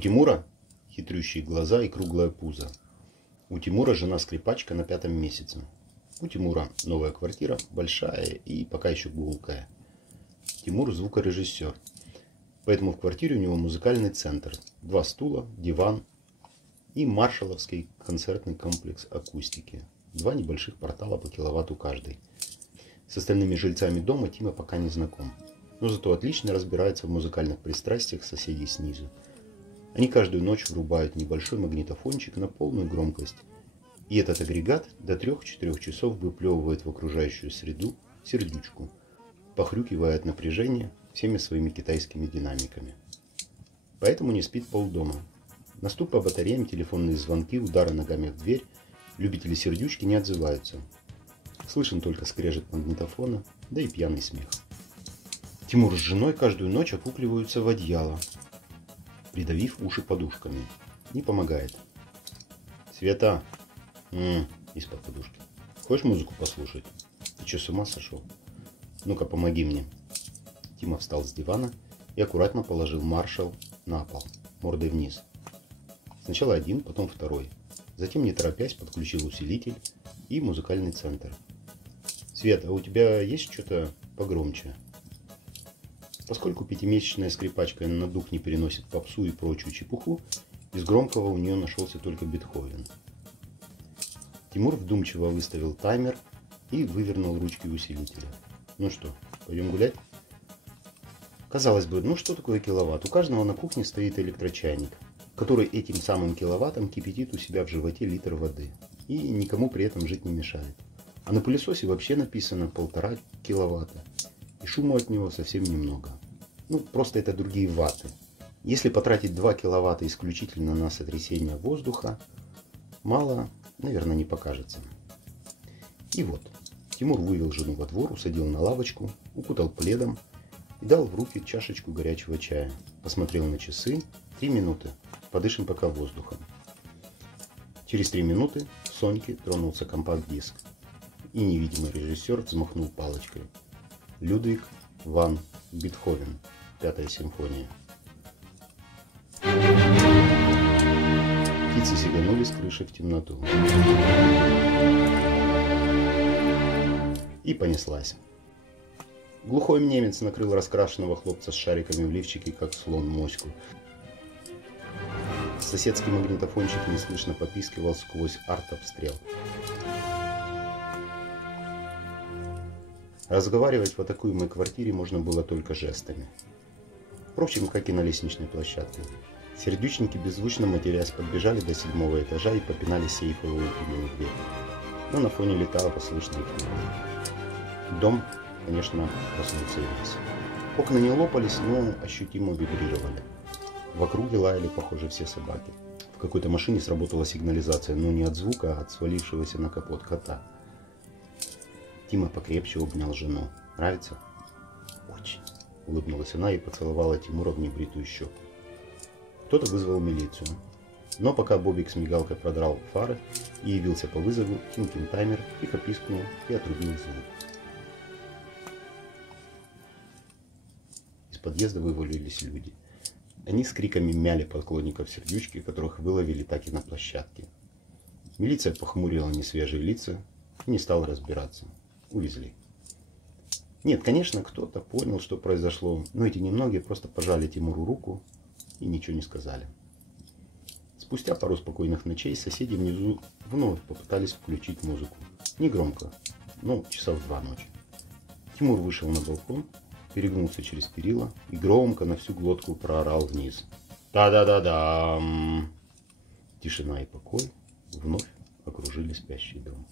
Тимура хитрющие глаза и круглое пузо. У Тимура жена-скрипачка на 5-м месяце. У Тимура новая квартира, большая и пока еще гулкая. Тимур звукорежиссер. Поэтому в квартире у него музыкальный центр. 2 стула, диван и маршаловский концертный комплекс акустики. 2 небольших портала по киловатту каждый. С остальными жильцами дома Тима пока не знаком. Но зато отлично разбирается в музыкальных пристрастиях соседей снизу. Они каждую ночь врубают небольшой магнитофончик на полную громкость. И этот агрегат до 3-4 часов выплевывает в окружающую среду сердючку, похрюкивая от напряжения всеми своими китайскими динамиками. Поэтому не спит полдома. На стук по батареям, телефонные звонки, удары ногами в дверь любители сердючки не отзываются. Слышен только скрежет магнитофона, да и пьяный смех. Тимур с женой каждую ночь окукливаются в одеяло, придавив уши подушками. Не помогает. Света! Из-под подушки. Хочешь музыку послушать? Ты что, с ума сошел? Ну-ка, помоги мне. Тима встал с дивана и аккуратно положил маршал на пол, мордой вниз. Сначала один, потом второй. Затем, не торопясь, подключил усилитель и музыкальный центр. Света, а у тебя есть что-то погромче? Поскольку 5-месячная скрипачка на дух не переносит попсу и прочую чепуху, из громкого у нее нашелся только Бетховен. Тимур вдумчиво выставил таймер и вывернул ручки усилителя. Ну что, пойдем гулять? Казалось бы, ну что такое киловатт? У каждого на кухне стоит электрочайник, который этим самым киловаттом кипятит у себя в животе литр воды. И никому при этом жить не мешает. А на пылесосе вообще написано 1,5 киловатта. И шума от него совсем немного. Ну, просто это другие ватты. Если потратить 2 киловатта исключительно на сотрясение воздуха, мало, наверное, не покажется. И вот, Тимур вывел жену во двор, усадил на лавочку, укутал пледом и дал в руки чашечку горячего чая. Посмотрел на часы. 3 минуты. Подышим пока воздухом. Через 3 минуты в Соньке тронулся компакт-диск. И невидимый режиссер взмахнул палочкой. Людвиг ван Бетховен. 5-я симфония. Птицы сиганули с крыши в темноту. И понеслась. Глухой немец накрыл раскрашенного хлопца с шариками в лифчике, как слон моську. Соседский магнитофончик неслышно попискивал сквозь артобстрел. Разговаривать в атакуемой квартире можно было только жестами. Впрочем, как и на лестничной площадке. Сердючники, беззвучно матерясь, подбежали до 7-го этажа и попинали сейфовую угольную дверь. Но на фоне летала послышная книга. Дом, конечно, проснулся весь. Окна не лопались, но ощутимо вибрировали. В округе лаяли, похоже, все собаки. В какой-то машине сработала сигнализация, но не от звука, а от свалившегося на капот кота. Тима покрепче обнял жену. Нравится? Очень. Улыбнулась она и поцеловала Тимура в небритую щеку. Кто-то вызвал милицию. Но пока Бобик с мигалкой продрал фары и явился по вызову, Тимкин таймер тихо пискнул и отрубил звук. Из подъезда вывалились люди. Они с криками мяли поклонников сердючки, которых выловили так и на площадке. Милиция похмурила несвежие лица и не стала разбираться. Увезли. Нет, конечно, кто-то понял, что произошло, но эти немногие просто пожали Тимуру руку и ничего не сказали. Спустя пару спокойных ночей соседи внизу вновь попытались включить музыку. Не громко, но часа в 2 ночи. Тимур вышел на балкон, перегнулся через перила и громко на всю глотку проорал вниз. Та-да-да-дам! Тишина и покой вновь окружили спящий дом.